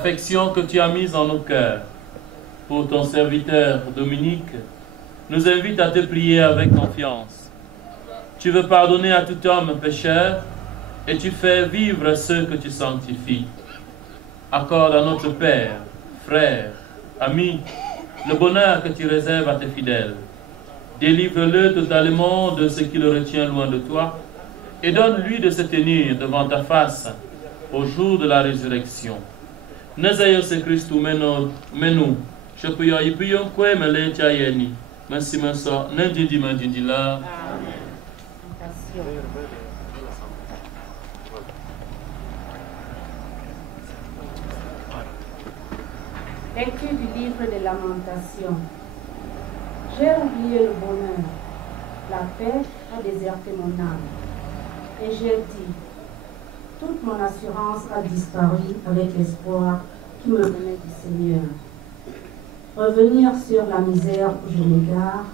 l'affection que tu as mise en nos cœurs pour ton serviteur Dominique nous invite à te prier avec confiance. Tu veux pardonner à tout homme pécheur et tu fais vivre ceux que tu sanctifies. Accorde à notre Père, frère, ami, le bonheur que tu réserves à tes fidèles. Délivre-le totalement de ce qui le retient loin de toi et donne-lui de se tenir devant ta face au jour de la résurrection. Nazayo se Christou menu, chokuyo ipiyon kwe mele chayeni, mensimenso nendindi mandindila. Lecture du livre des Lamentations. J'ai oublié le bonheur, la paix a déserté mon âme. Et j'ai dit, toute mon assurance a disparu avec l'espoir qui me venait du Seigneur. Revenir sur la misère où je m'égare,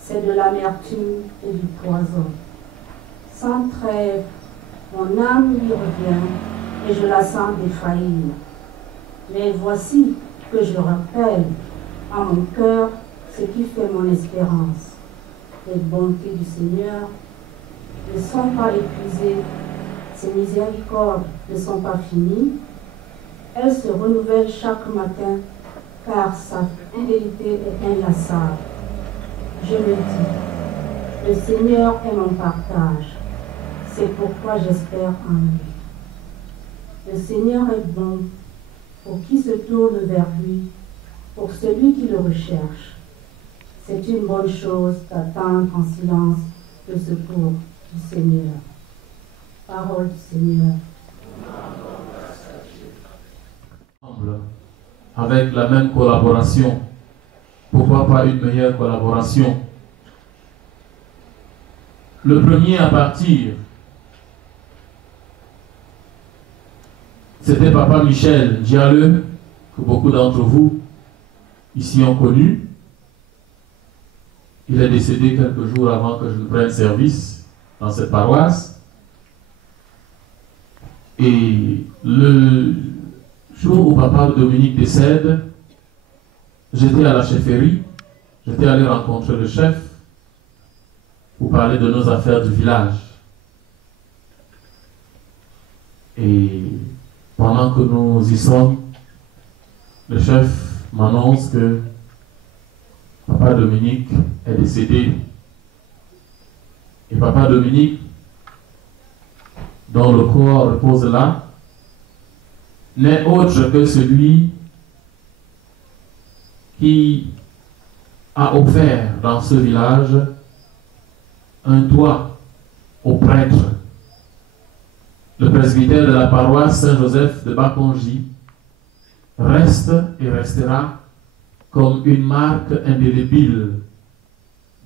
c'est de l'amertume et du poison. Sans trêve, mon âme y revient et je la sens défaillir. Mais voici que je rappelle à mon cœur ce qui fait mon espérance. Les bontés du Seigneur ne sont pas épuisées, ses miséricordes ne sont pas finies, elles se renouvellent chaque matin, car sa fidélité est inlassable. Je me dis, le Seigneur est mon partage, c'est pourquoi j'espère en lui. Le Seigneur est bon pour qui se tourne vers lui, pour celui qui le recherche. C'est une bonne chose d'attendre en silence le secours du Seigneur. Parole du Seigneur. Avec la même collaboration, pourquoi pas une meilleure collaboration? Le premier à partir, c'était Papa Michel Diallo, que beaucoup d'entre vous ici ont connu. Il est décédé quelques jours avant que je prenne service dans cette paroisse. Et le jour où Papa Dominique décède, j'étais à la chefferie, j'étais allé rencontrer le chef pour parler de nos affaires du village. Et pendant que nous y sommes, le chef m'annonce que Papa Dominique est décédé. Et Papa Dominique, dont le corps repose là, n'est autre que celui qui a offert dans ce village un toit aux prêtres. Le presbytère de la paroisse Saint-Joseph de Bakonji reste et restera comme une marque indélébile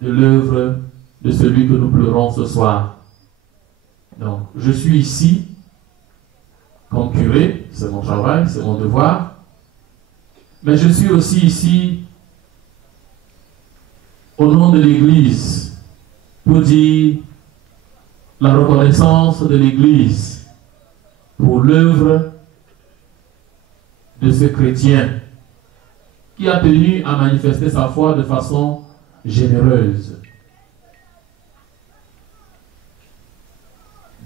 de l'œuvre de celui que nous pleurons ce soir. Donc, je suis ici comme curé, c'est mon travail, c'est mon devoir, mais je suis aussi ici au nom de l'Église pour dire la reconnaissance de l'Église pour l'œuvre de ce chrétien qui a tenu à manifester sa foi de façon généreuse.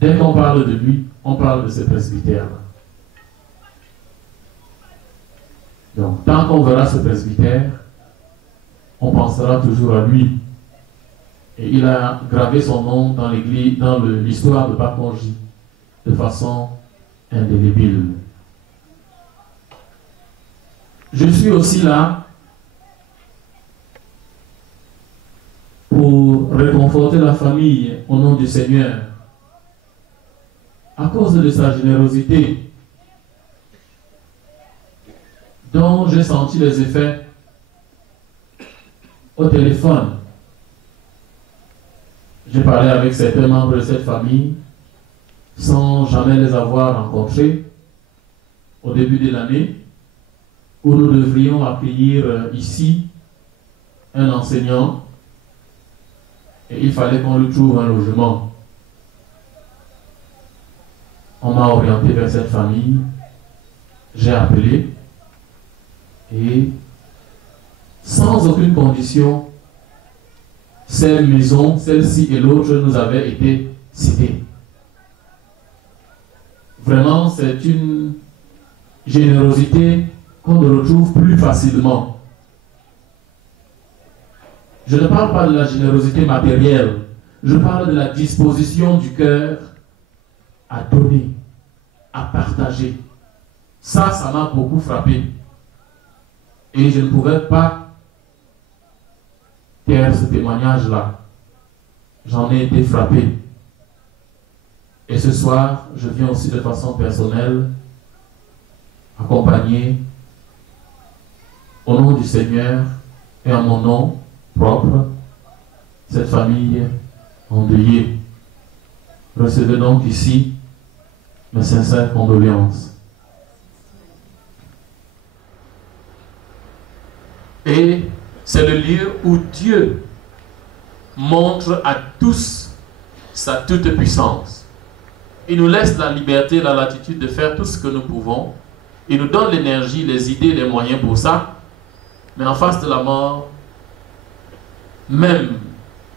Dès qu'on parle de lui, on parle de ce presbytère-là. Donc, tant qu'on verra ce presbytère, on pensera toujours à lui. Et il a gravé son nom dans l'église, dans l'histoire de Bakonji, de façon indélébile. Je suis aussi là pour réconforter la famille au nom du Seigneur. À cause de sa générosité, dont j'ai senti les effets au téléphone. J'ai parlé avec certains membres de cette famille sans jamais les avoir rencontrés au début de l'année, où nous devrions accueillir ici un enseignant et il fallait qu'on lui trouve un logement. On m'a orienté vers cette famille. j'ai appelé et sans aucune condition, ces maisons, celle-ci et l'autre nous avaient été citées. Vraiment, c'est une générosité qu'on ne retrouve plus facilement. Je ne parle pas de la générosité matérielle, je parle de la disposition du cœur à donner, à partager. Ça m'a beaucoup frappé. Et je ne pouvais pas taire ce témoignage-là. J'en ai été frappé. Et ce soir, je viens aussi de façon personnelle accompagner au nom du Seigneur et en mon nom propre cette famille endeuillée. Recevez donc ici mes sincères condoléances. Et c'est le lieu où Dieu montre à tous sa toute puissance. Il nous laisse la liberté, la latitude de faire tout ce que nous pouvons. Il nous donne l'énergie, les idées, les moyens pour ça. Mais en face de la mort, même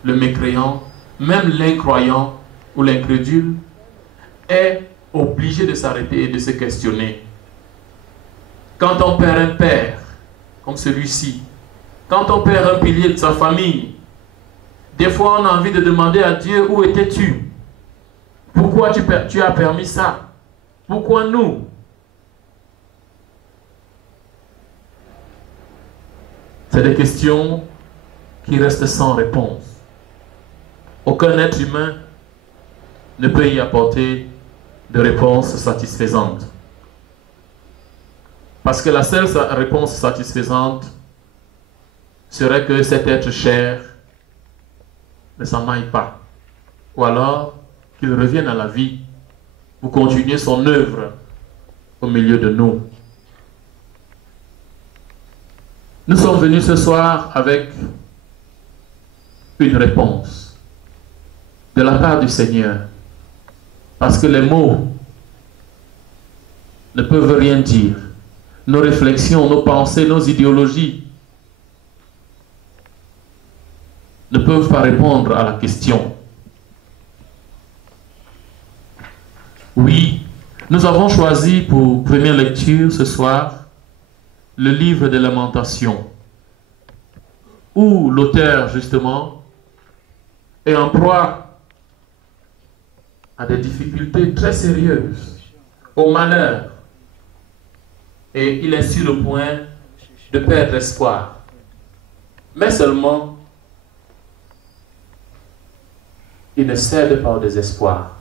le mécréant, même l'incroyant ou l'incrédule est obligé de s'arrêter et de se questionner. Quand on perd un père, comme celui-ci, quand on perd un pilier de sa famille, des fois on a envie de demander à Dieu, où étais-tu? Pourquoi tu as permis ça? Pourquoi nous? C'est des questions qui restent sans réponse. Aucun être humain ne peut y apporter de réponse satisfaisante. Parce que la seule réponse satisfaisante serait que cet être cher ne s'en aille pas. Ou alors qu'il revienne à la vie pour continuer son œuvre au milieu de nous. Nous sommes venus ce soir avec une réponse de la part du Seigneur. Parce que les mots ne peuvent rien dire. Nos réflexions, nos pensées, nos idéologies ne peuvent pas répondre à la question. Oui, nous avons choisi pour première lecture ce soir le livre des Lamentations, où l'auteur justement est en proie à des difficultés très sérieuses, au malheur, et il est sur le point de perdre espoir. Mais seulement, il ne cède pas au désespoir.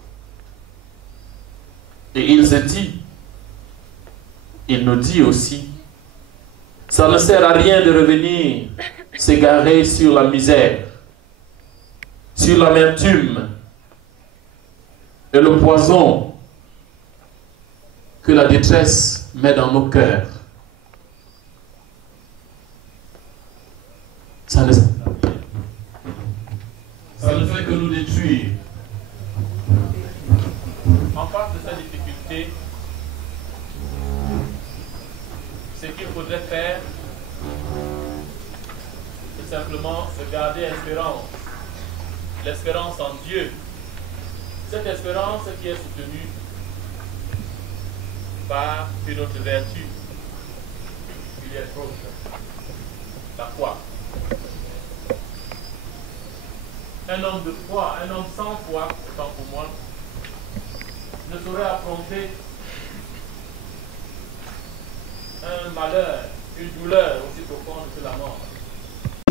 Et il se dit, il nous dit aussi, ça ne sert à rien de revenir s'égarer sur la misère, sur l'amertume et le poison que la détresse met dans nos cœurs. Ça ne fait que nous détruire. En face de sa difficulté, ce qu'il faudrait faire, c'est simplement se garder espérance. L'espérance en Dieu. Cette espérance qui est soutenue par une autre vertu qui lui est proche, la foi. Un homme de foi, un homme sans foi, autant pour moi, ne saurait affronter un malheur, une douleur aussi profonde que la mort.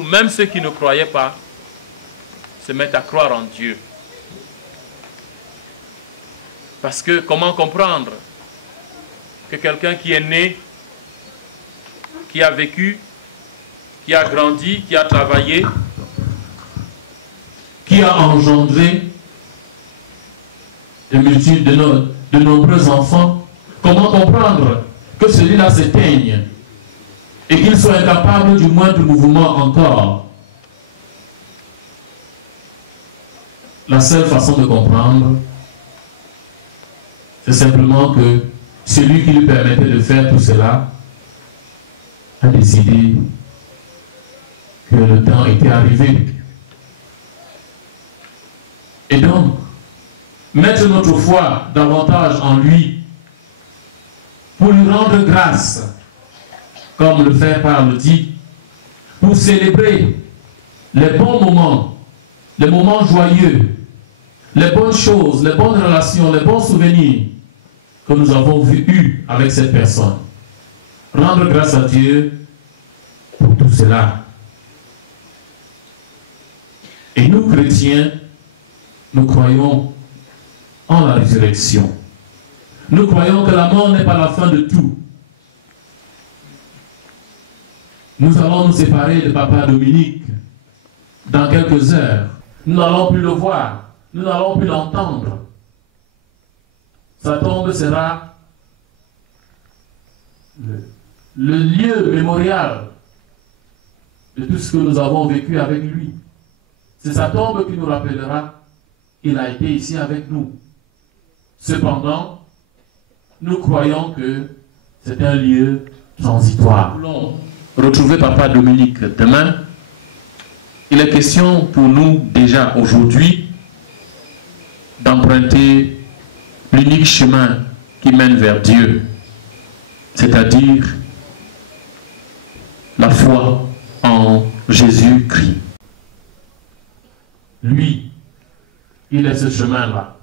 Même ceux qui ne croyaient pas se mettent à croire en Dieu. Parce que comment comprendre que quelqu'un qui est né, qui a vécu, qui a grandi, qui a travaillé, qui a engendré de nombreux enfants, comment comprendre que celui-là s'éteigne et qu'il soit incapable du moindre mouvement encore? La seule façon de comprendre, c'est simplement que celui qui lui permettait de faire tout cela a décidé que le temps était arrivé. Et donc, mettre notre foi davantage en lui pour lui rendre grâce, comme le frère Paul dit, pour célébrer les bons moments, les moments joyeux, les bonnes choses, les bonnes relations, les bons souvenirs que nous avons eus avec cette personne. Rendre grâce à Dieu pour tout cela. Et nous, chrétiens, nous croyons en la résurrection. Nous croyons que la mort n'est pas la fin de tout. Nous allons nous séparer de Papa Dominique dans quelques heures. Nous n'allons plus le voir. Nous n'allons plus l'entendre. Sa tombe sera le lieu mémorial de tout ce que nous avons vécu avec lui. C'est sa tombe qui nous rappellera qu'il a été ici avec nous. Cependant, nous croyons que c'est un lieu transitoire. Nous voulons retrouver Papa Dominique demain. Il est question pour nous déjà aujourd'hui d'emprunter l'unique chemin qui mène vers Dieu, c'est-à-dire la foi en Jésus-Christ. Lui, il est ce chemin-là.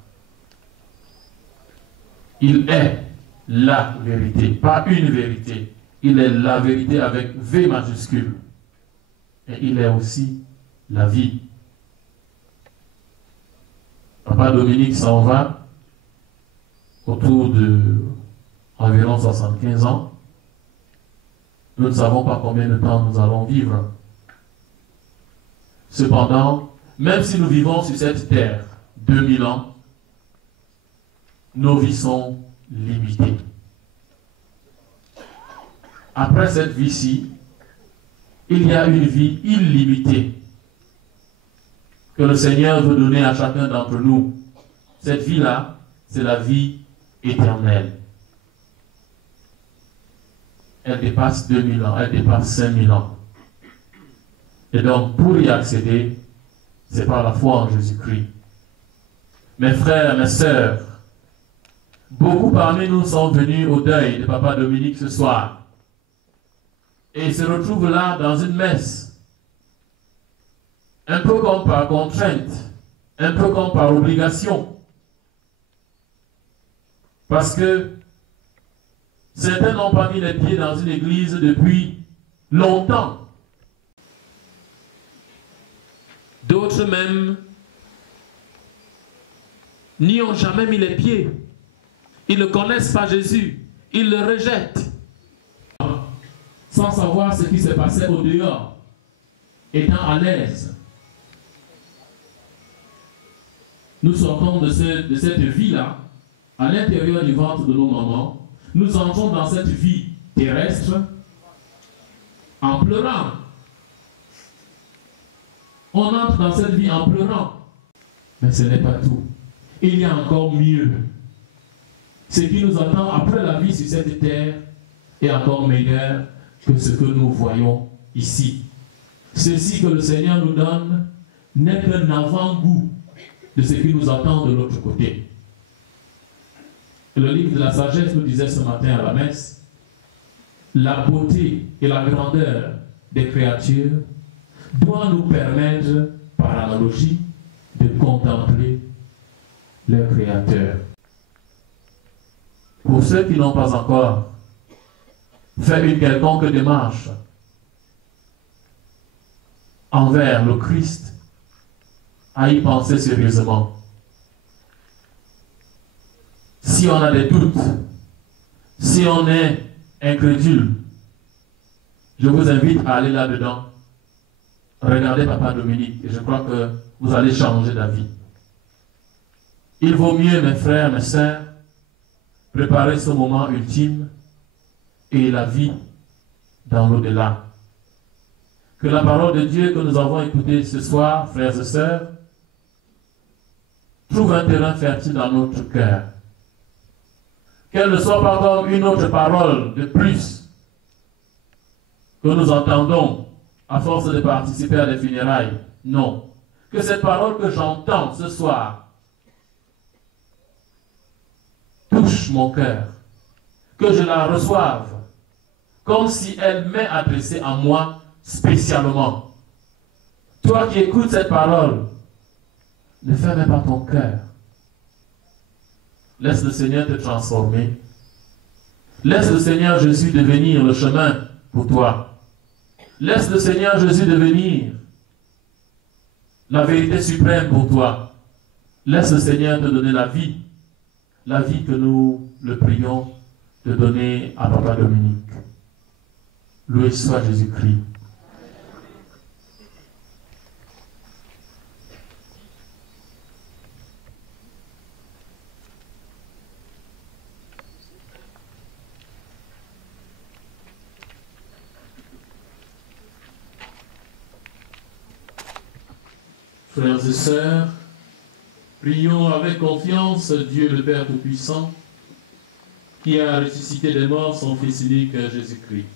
Il est la vérité, pas une vérité. Il est la vérité avec V majuscule. Et il est aussi la vie. Papa Dominique s'en va autour de environ 75 ans. Nous ne savons pas combien de temps nous allons vivre. Cependant, même si nous vivons sur cette terre 2000 ans, nos vies sont limitées. Après cette vie-ci, il y a une vie illimitée que le Seigneur veut donner à chacun d'entre nous. Cette vie-là, c'est la vie éternelle. Elle dépasse 2000 ans, elle dépasse 5000 ans. Et donc, pour y accéder, c'est par la foi en Jésus-Christ. Mes frères, mes sœurs, beaucoup parmi nous sont venus au deuil de Papa Dominique ce soir. Et se retrouvent là dans une messe. Un peu comme par contrainte, un peu comme par obligation. Parce que certains n'ont pas mis les pieds dans une église depuis longtemps. D'autres même n'y ont jamais mis les pieds. Ils ne connaissent pas Jésus. Ils le rejettent. Sans savoir ce qui se passait au dehors. Étant à l'aise. Nous sortons de cette vie-là, à l'intérieur du ventre de nos mamans. Nous entrons dans cette vie terrestre en pleurant. On entre dans cette vie en pleurant. Mais ce n'est pas tout. Il y a encore mieux. Ce qui nous attend après la vie sur cette terre est encore meilleur que ce que nous voyons ici. Ceci que le Seigneur nous donne n'est qu'un avant-goût de ce qui nous attend de l'autre côté. Le livre de la sagesse nous disait ce matin à la messe, la beauté et la grandeur des créatures doit nous permettre, par analogie, de contempler leur Créateur. Pour ceux qui n'ont pas encore fait une quelconque démarche envers le Christ, à y penser sérieusement. Si on a des doutes, si on est incrédule, je vous invite à aller là-dedans. Regardez Papa Dominique et je crois que vous allez changer d'avis. Il vaut mieux, mes frères, mes sœurs, préparer ce moment ultime et la vie dans l'au-delà. Que la parole de Dieu que nous avons écoutée ce soir, frères et sœurs, trouve un terrain fertile dans notre cœur. Qu'elle ne soit pas comme une autre parole de plus que nous entendons à force de participer à des funérailles. Non. Que cette parole que j'entends ce soir touche mon cœur. Que je la reçoive comme si elle m'est adressée à moi spécialement. Toi qui écoutes cette parole, ne ferme pas ton cœur. Laisse le Seigneur te transformer. Laisse le Seigneur Jésus devenir le chemin pour toi. Laisse le Seigneur Jésus devenir la vérité suprême pour toi. Laisse le Seigneur te donner la vie que nous le prions de donner à Papa Dominique. Loué soit Jésus-Christ. Frères et sœurs, prions avec confiance Dieu le Père Tout-Puissant, qui a ressuscité des morts son Fils unique Jésus-Christ.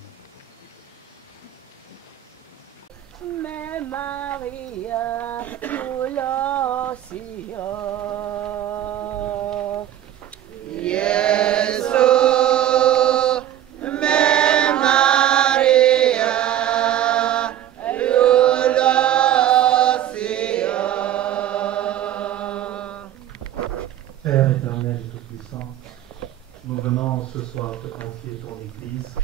Mais Maria, nous l'ossions. Père éternel et tout-puissant, nous venons ce soir te confier ton Église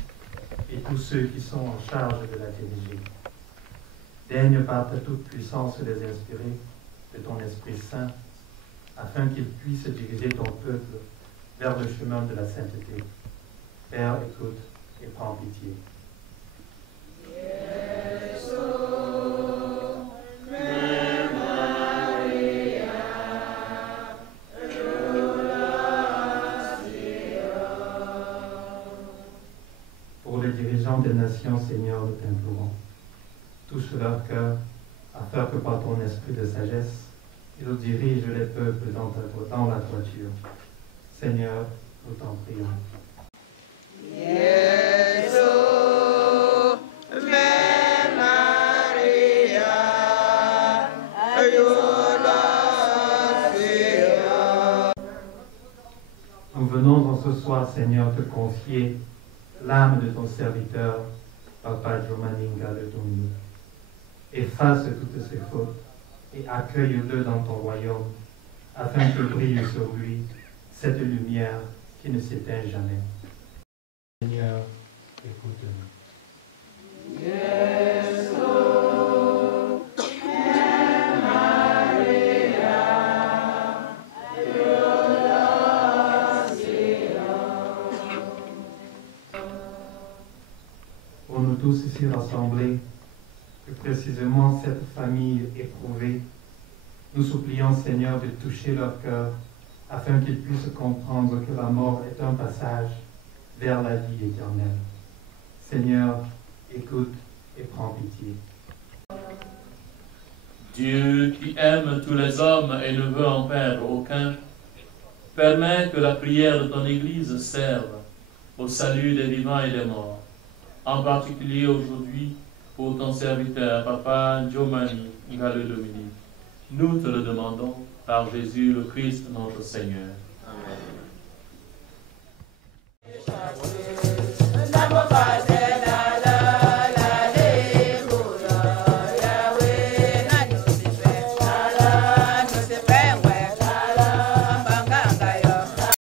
et tous ceux qui sont en charge de la diriger. Daigne par ta toute-puissance les inspirer de ton Esprit Saint, afin qu'ils puissent diriger ton peuple vers le chemin de la sainteté. Père, écoute et prends pitié. Pour les dirigeants des nations, Seigneur, nous t'implorons. Touche leur cœur, afin que par ton esprit de sagesse, ils dirigent les peuples dans la droiture. Seigneur, nous t'en prions. Nous venons en ce soir, Seigneur, te confier l'âme de ton serviteur, Papa Giovanni Ngale-Dominique. Efface toutes ses fautes et accueille-le dans ton royaume, afin que brille sur lui cette lumière qui ne s'éteint jamais. Seigneur, écoute-nous. Pour nous tous ici rassemblés, et précisément cette famille éprouvée, nous supplions, Seigneur, de toucher leur cœur afin qu'ils puissent comprendre que la mort est un passage vers la vie éternelle. Seigneur, écoute et prends pitié. Dieu qui aime tous les hommes et ne veut en perdre aucun, permet que la prière de ton Église serve au salut des vivants et des morts, en particulier aujourd'hui pour ton serviteur, Papa Giovanni Ngale-Dominique. Nous te le demandons par Jésus le Christ notre Seigneur.